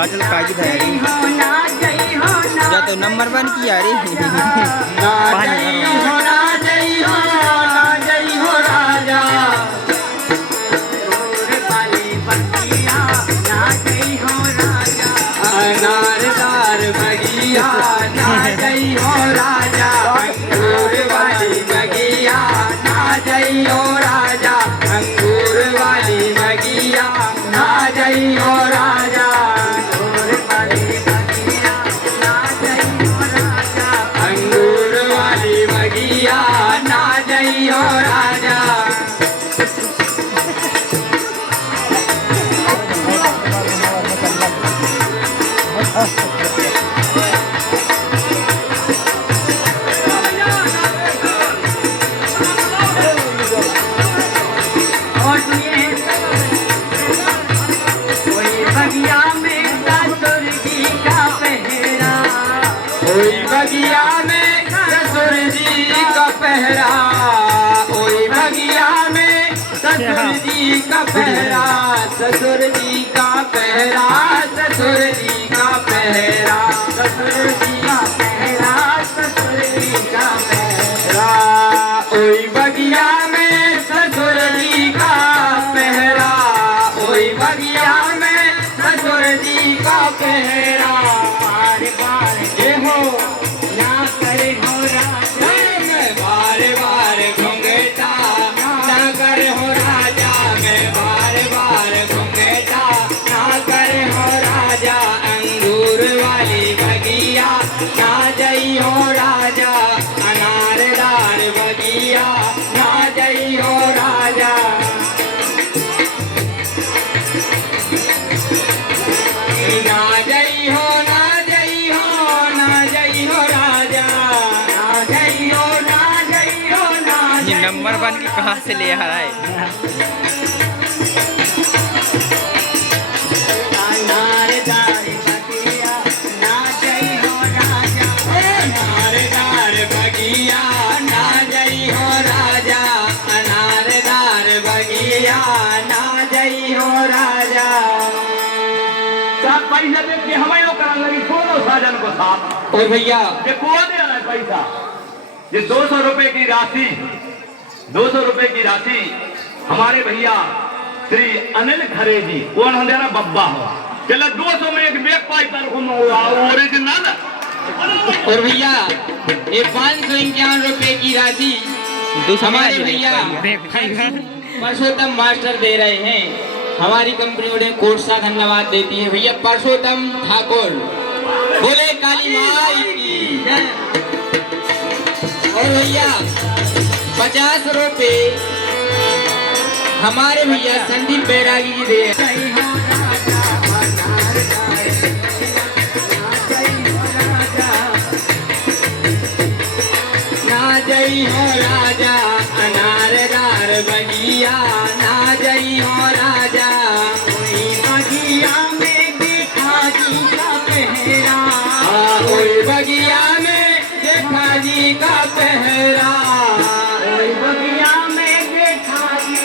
बादल काजी था यारी जा तो नंबर 1 की यारी अनारदार बगिया ना जई हो राजा अंगूर वाली बगिया ना जई हो राजा अंगूर वाली बगिया ना जई हो राजा अंगूर वाली बगिया ना जई हो राजा अंगूर वाली बगिया ना जई हो राजा बगिया में ससुर जी का पहरा ओई बगिया में ससुर जी का पहरा ओई बगिया में ससुर जी का पहरा ससुर जी का पहरा ससुर जी का पहरा ससुर जी का पहरा ससुर जी का पहरा ओई बगिया में ससुर जी का पहरा ओई बगिया में ससुर जी का पहरा बार बार जे हो ना करे हो राजा मैं बार बार घूंघटा ना करे हो राजा मैं बार बार घूंघटा ना करे हो राजा अंगूर वाली बगिया ना जई हो राजा अनारदार बगिया ना जई हो राजा ना जई हो ना जई हो ना जई हो राजा ना जई हो ना जई हो ना ये नंबर 1 की कहाँ से ले आ रहा है अनारदार बगिया ना जई हो राजा अनारदार बगिया ना जई हो राजा अनारदार बगिया ना जई हो राजा साहब पैसा दे के हमें यो करन लगी कोनो साजन को साथ और भैया ये को दे रहा है पैसा ये 200 रुपए की राशि 200 रुपए की राशि हमारे भैया श्री अनिल खरे जी कौन हम देना बब्बा हो चलो 200 में एक बैग पाई पर ओरिजिनल और भैया ये 551 रुपए की राशि हमारे भैया परसोत्तम मास्टर दे रहे हैं हमारी कंपनी उन्हें कोट सा धन्यवाद देती है भैया परसोत्तम ठाकुर बोले काली माई की जय। और भैया 50 रुपए हमारे भैया संदीप बैरागी जी दे ना जई हो राजा अनारदार बगिया ना जई हो राजा कोई बगिया में देखा जी का पहरा कोई बगिया में देखा जी का पहरा कोई बगिया में देखा जी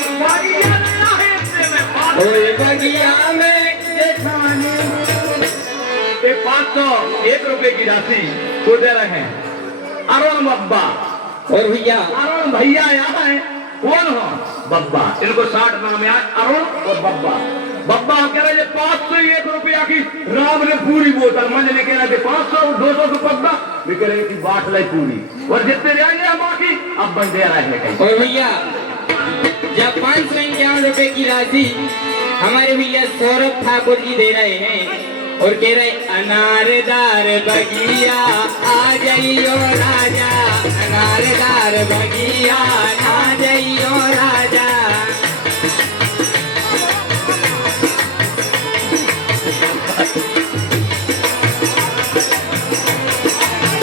कोई बगिया में देखा जी 501 रुपए की राशि को दे रहे हैं अरुण बब्बा और भैया अरुण भैया यहाँ है कौन हो बब्बा इनको 60 नाम है अरुण और बब्बा बब्बा कह रहे 501 रुपया की राम ने पूरी बोतल मंज ने कह रहे 500 200 तो बब्बा भी कह रहे कि बाट लाई पूरी और जितने रह बाकी अब बन दे रहे हैं कहीं और भैया जब 551 रुपए की राशि हमारे भैया सौरभ ठाकुर जी दे रहे हैं और कह रहे अनारदार बगिया आ जाइयो राजा अनारदार बगिया आ जाइयो राजा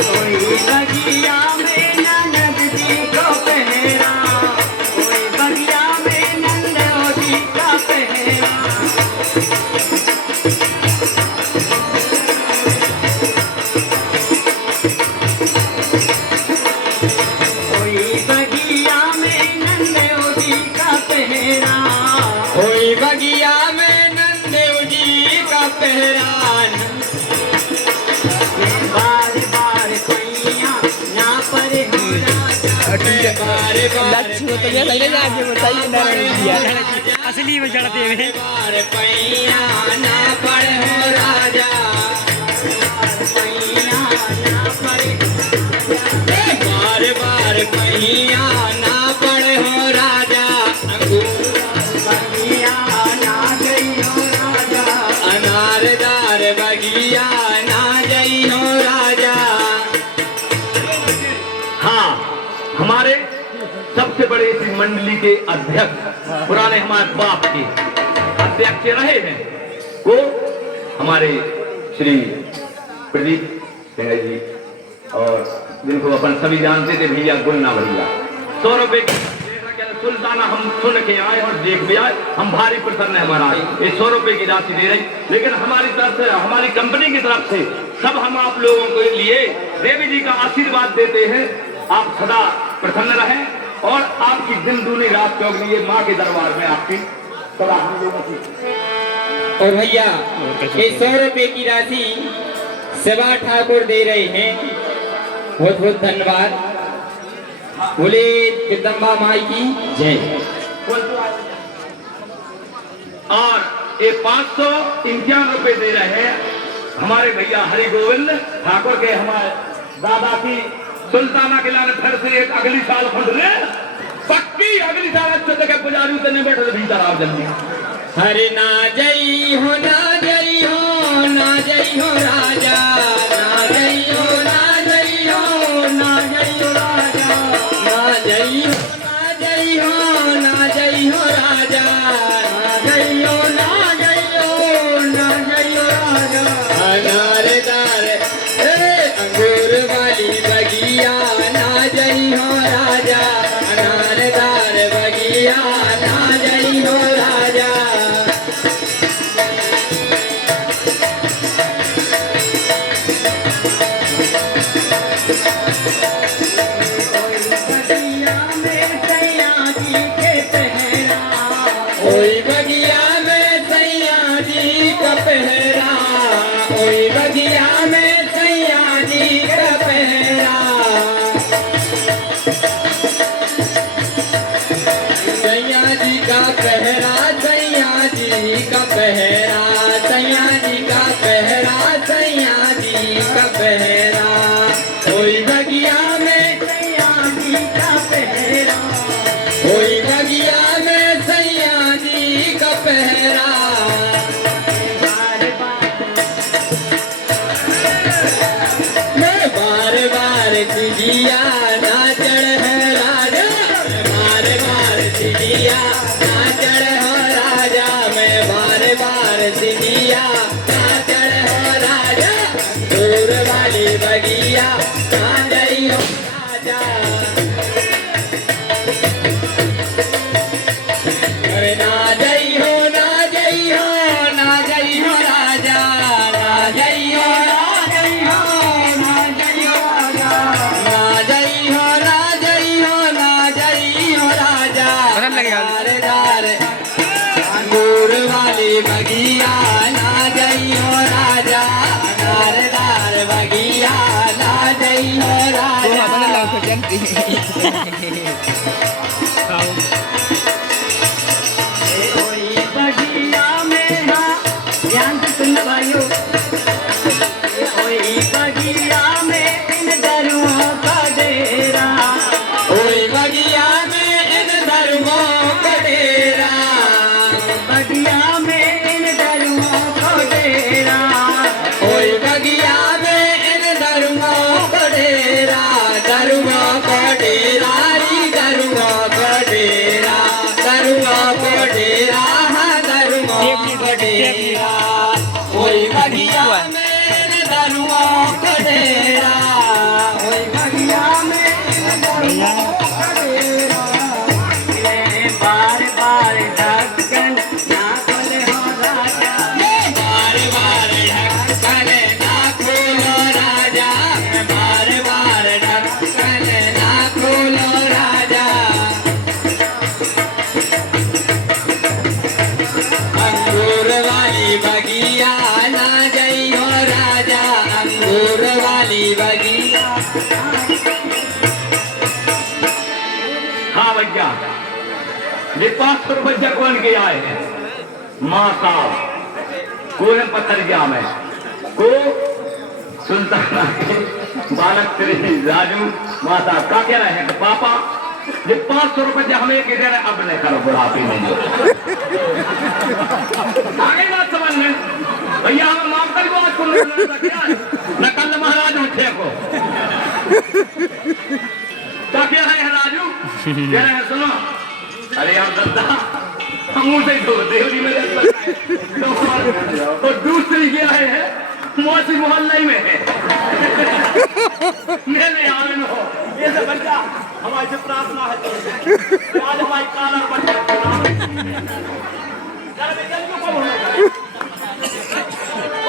कोई बगिया में ननद जी को पहरा कोई बगिया में नंदो जी का पहरा कोई बगिया में नंदो जी लक्ष्य हो तो ये लगे ना आगे बताइए ना दिया असली में जड़ देवे बार पैया ना पड़े हो राजा बार बार पैया ना पड़े हो राजा अनारदार बगिया ना जई हो राजा। हाँ, हमारे सबसे बड़े इस मंडली के अध्यक्ष पुराने हमारे बाप के अध्यक्ष रहे हैं वो हमारे श्री प्रदीप सिंह जी और जिनको अपन सभी जानते थे भैया गुलना भैया 100 रुपए सुल्ताना हम सुन के आए और देख भी आए, हम भारी प्रसन्न है महाराज। ये 100 रुपए की राशि दे रही, लेकिन हमारी तरफ से हमारी कंपनी की तरफ से सब हम आप लोगों के लिए देवी जी का आशीर्वाद देते हैं। आप सदा प्रसन्न रहें और आपकी दिन दूनी रात चौगनी माँ के दरबार में आपकी सदा हम लोगों की। और भैया ये 100 रुपए की राशि सेवा ठाकुर दे रहे हैं, बहुत बहुत धन्यवाद। बोले जगदम्बा माई की जय। और ये 551 रुपए दे रहे हैं हमारे भैया हरि गोविंद ठाकुर के, हमारे दादा की सुल्ताना के लाने फिर से एक अगली साल फंड ले पक्की अगली साल अच्छे जगह पुजारी उतरने बैठे तो भीतर आओ जल्दी। हरे ना जई हो ना जई हो ना जई हो राजा ना जई हो ना जई हो ना जई हो राजा ना जई हो ना जई हो ना जई हो राजा ना जई हो ना जई हो ना जई हो राजा। अनारदार अंगूर वाली बगिया ना जई हो राजा अनारदार बगिया ना जई हो राजा। ओई बगिया में सैया जी का पहरा ओई बगिया में सैया जी का पहरा सैया जी का पहरा सैया जी का पहरा सैया जी का पहरा सैया जी का पहरा ओई बगिया में सैया जी का पहरा ओई बगिया में सैया जी का पहरा। मैं बार बार सिजिया ना चढ़ है राजा बार बार सिजिया ना चढ़ हो राजा मैं बार बार सिजिया ना चढ़ हो राजा दूर वाली बगिया ना जई हो राजा। अरे ना जई हो ना जई हो ना जई हो राजा ना जई हो ना जई हो ना जई हो राजा ना जई हो ना जई हो ना जई हो राजा। बदल लगेगा। अनारदार अंगूर वाली बगिया ना जई हो राजा अनारदार बगिया ना जई हो राजा। बदल लगा को जानती बगिया में हाँ ध्यान से सुन भाइयों ओई बगिया में इन दरुओं का डेरा ओई बगिया में इन दरुओं का डेरा बगिया में इन दरुओं का डेरा ओई बगिया में इन दरुओं का डेरा दरुओं का डेरा री दरुओं का ये 500 रुपया कौन के आए हैं? माँ साहब को है पथरिया में को सुल्ताना के बालक श्री राजू माँ साहब का कह रहे हैं कि पापा ये 500 रुपया हमें के दे रहे अब नहीं करो बुढ़ापे में जो आगे बात समझ में भैया हमें माफ कर दो आज को न कल महाराज उठे को क्या कह रहे हैं राजू कह रहे हैं सुनो अरे यार दद्दा हम उसे दो देवरी में तो दूसरी क्या है मौसी मोहल्ला में है ये नहीं आने हो ये सब बच्चा हमारी से प्रार्थना है आज हमारी काला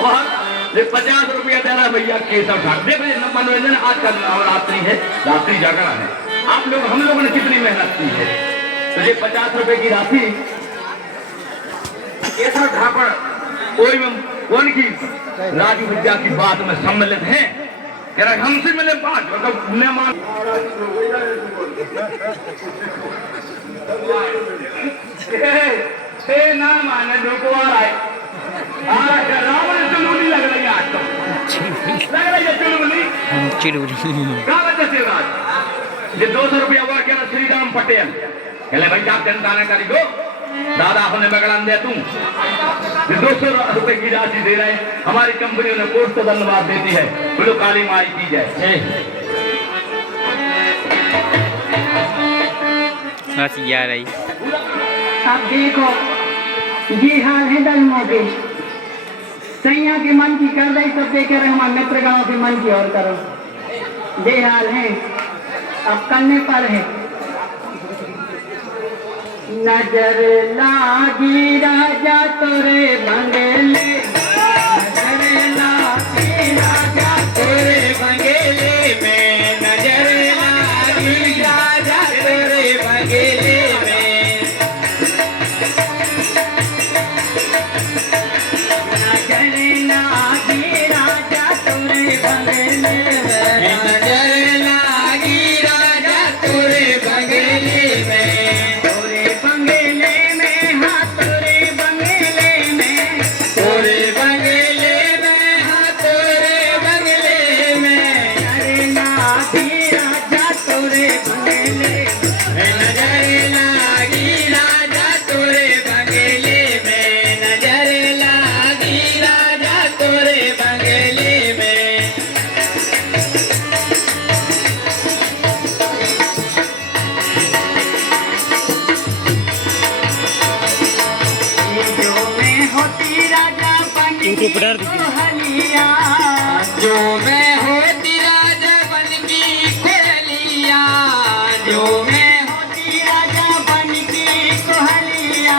और ये 50 रुपया दे रहा भैया केशव ठाकुर देखो ये मनोरंजन आजकल नवरात्रि है रात्रि जागरण है आप लोग हम लोगों ने कितनी मेहनत की है तो ये 50 रुपए की राशि केशव ठाकुर कोई में कौन की राजू विद्या की बात में सम्मिलित है कह रहा हमसे मिले बात मतलब मेहमान ना माने लोगों आ रहा है रावण चुनौती लग रही है आज तो लग रही है चुनौती क्या वजह से राज ये 200 रुपया हुआ क्या श्री राम पटेल कहले भाई आप जनता ने करी गो दादा हमने बगड़ान दे तू 200 रुपए की राशि दे रहे हैं हमारी कंपनी ने कोर्ट को धन्यवाद देती है बोलो काली माई की जय यार आई अब देखो ये हाल है दलमों के सैया के मन की कर रही सब देख रहे हमारे मित्र गांव के मन की और करो ये हाल है अब करने पर है नजर लागी राजा तोरे बंगले नजर लागी राजा तोरे बंगले में नजर लागी राजा तोरे बंगले में नजर लागी राजा तोरे बंगले में नजर लागी राजा तोरे बंगले में इनको पढ़ा दीजिए जो मैं होती राजा बन की कोहलिया जो मैं होती राजा बन की कोहलिया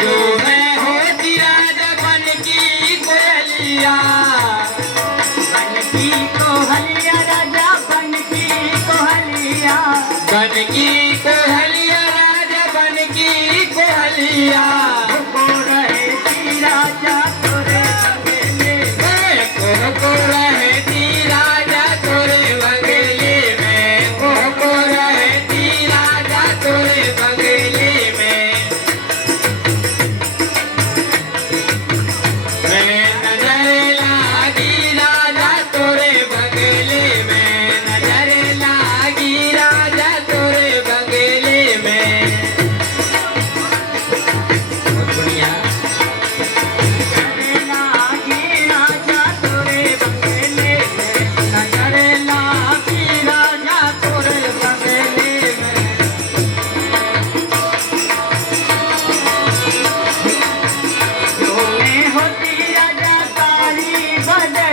जो मैं होती राजा बन की कोहलिया राजा बन की कोहलिया बन की कोहलिया राजा बन की कोहलिया को रहे थी राजा को रहे थी राजा तोरे बंगले में को रहे थी राजा तोरे बंगले में नजर लागी राजा तोरे बंगले में नजर लागी राजा तोरे बंगले में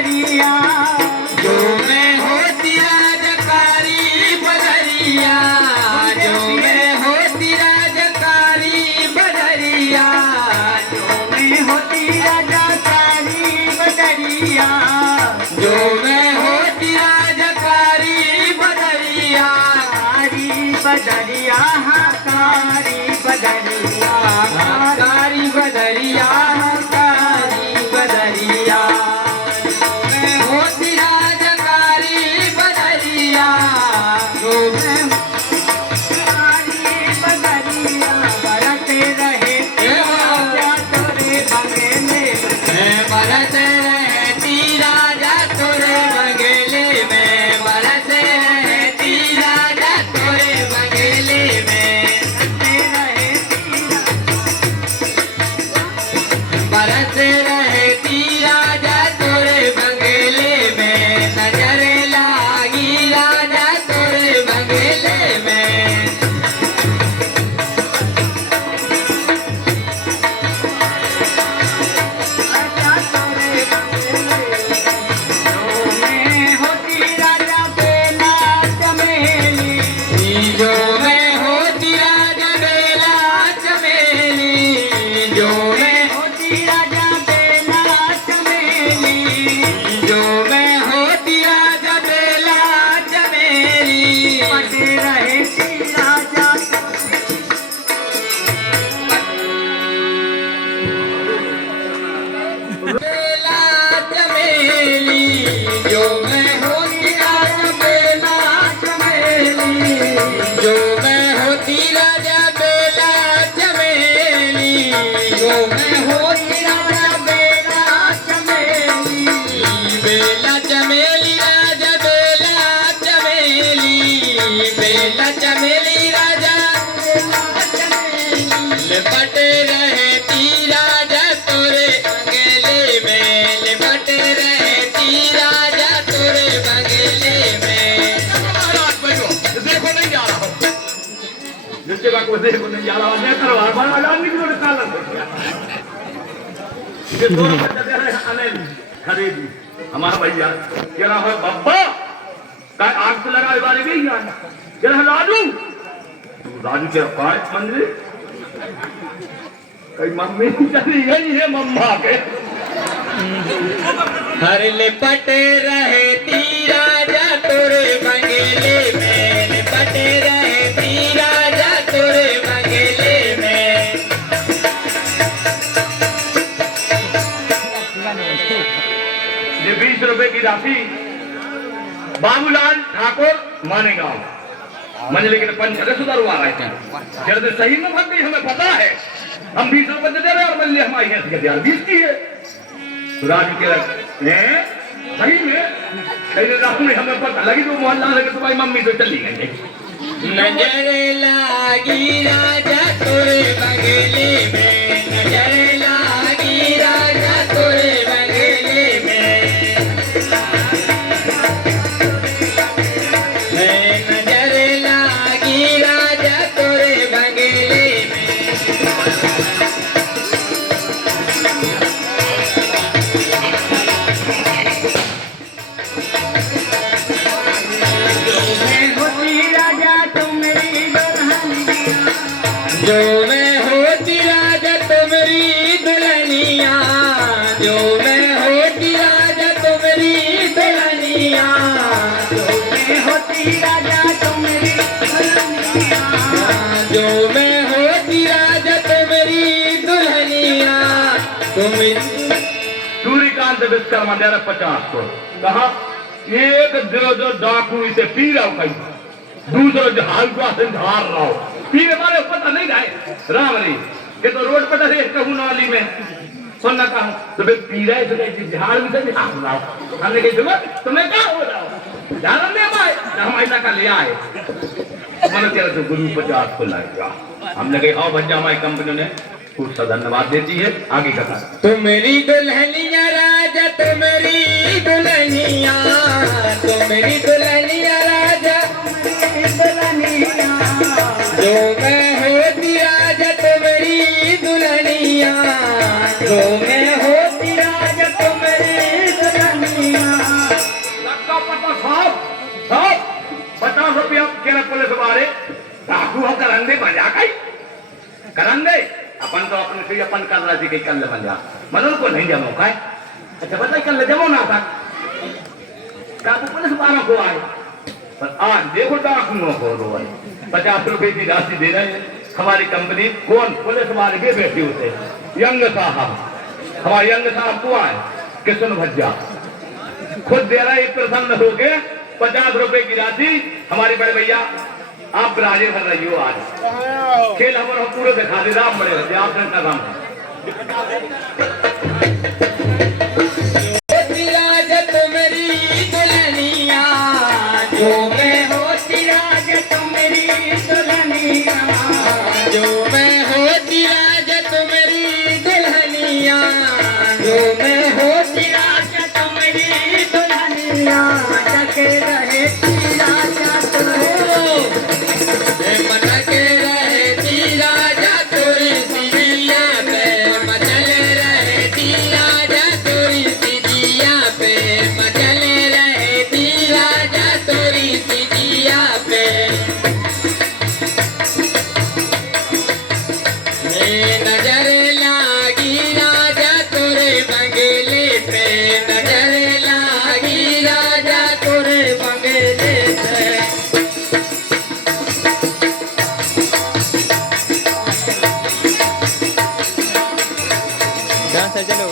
बढ़िया जो मैं होती राजकारी बदरिया जो मैं होती राजकारी बदरिया जो मैं होती राजकारी बदरिया जो मैं होती राजकारी बदरिया कारी बदरिया कारी बदरिया कारी बदरिया कारी बदरिया होती राजकारी बदरिया जो मैं बदरिया लिपट रहती राजा तोरे बंगले में, लिपट रहती राजा तोरे बंगले में। देखो नहीं जा रहा हूँ, जिस जगह को देखो नहीं जा रहा हूँ, मैं करवा बड़ा आदमी की ओर कालन हो गया। ये दो बच्चे दे रहे हैं अनिल खरीदी, हमारा भैया कह रहा है बब्बा का आग से लगा वाले भी यहाँ कह रहा है राजू, राजू के पास मंदिर कई मम्मी चली गई है मम्मा के। हर लिपट रहती राजा तोरे बंगले में, लिपट रहती राजा तोरे बंगले में। ये 20 रुपए की राशि बाबूलाल ठाकुर मानेगांव मंजले के पंच सुधार हुआ रहे थे, जल्द सही में भग गई, हमें पता है। हम 20 रुपए दे रहे हैं और मंजले हमारी है 20 की है। राजू के सही में कई रात में हमें पता लगी तो मोहल्ला लगे तुम्हारी मम्मी तो चली गई। नजर लागी राजा तोरे बंगले में, नजर लागी राजा तोरे बंगले में। नजर लागी राजा तोरे बंगले में। जो मैं होती राजा तुम्हारी दुल्हनिया, जो मैं होती राजा तुम्हारी दुल्हनिया, जो मैं होती राजा तुम्हारी दुल्हनिया, जो मैं होती राजा तुम्हारी दुल्हनिया। तुम सूर्यकांत विश्वकर्मा दे रहा 50 को, कहा एक जो डाकू इसे पी रहा कहीं, दूसरा जहाज को से झाड़ रहा हो, पीने वाले पता नहीं रहे राम रे के तो रोड पर रहे कहूँ नाली में सुनना कहूँ तो वे पी रहे तो कहीं झाड़ भी से झाड़ रहा हो। हमने कही सुबह तुम्हें क्या हो रहा हो, झाड़ नहीं हमारे हम ऐसा का ले आए। मैंने कह रहा गुरु 50 को लाएगा। हमने कही आओ भैया हमारी कंपनी ने खूब सा धन्यवाद देती है। आगे का तुम्हारी दुल्हनिया राजा तुम्हारी दुल्हनिया, तुम्हारी दुल्हनिया राजा दुल्हनिया, जो मैं होती राजा तुम्हारी दुल्हनिया, जो मैं होती राजा तुम्हारी दुल्हनिया। लक्का पता साहब साहब 50 रुपया कह रहे पुलिस वाले डाकू हम करंदे बजा कई करंदे अपन तो अपने से अपन कर रहा थी कहीं कल बन जा मनों को नहीं जमो का। अच्छा बताइए कल जमो ना था डाकू पुलिस वालों को आए पर आज देखो डाकुओं को रो 50 रुपए की राशि दे रहे हैं। हमारी कंपनी कौन पुलिस वाले के बैठे होते यंग साहब, हमारे यंग साहब को आए किशन भज्जा खुद दे रहा है। एक प्रसन्न हो गए 50 रुपए की राशि। हमारे बड़े भैया आप राजे भर रही हो, आज खेल हमारा पूरे दिखा दे राम बड़े भैया आप का काम है। जो मैं होती राजा तुम्हारी दुल्हनिया, जो मैं होती राजा तुम्हारी दुल्हनिया, जो मैं होती राजा तुम्हारी दुल्हनिया। टके रहे राजा मटके रहती राजा तोरी सीढ़िया पे, मचल रहती राजा तोरी सीढ़िया पे, मचल रहती राजा तोरी सीढ़िया पे। नजर लागी राजा तोरे बंगले पे, नजर लागी राजा तोरे बंगले पे। डांस चलो।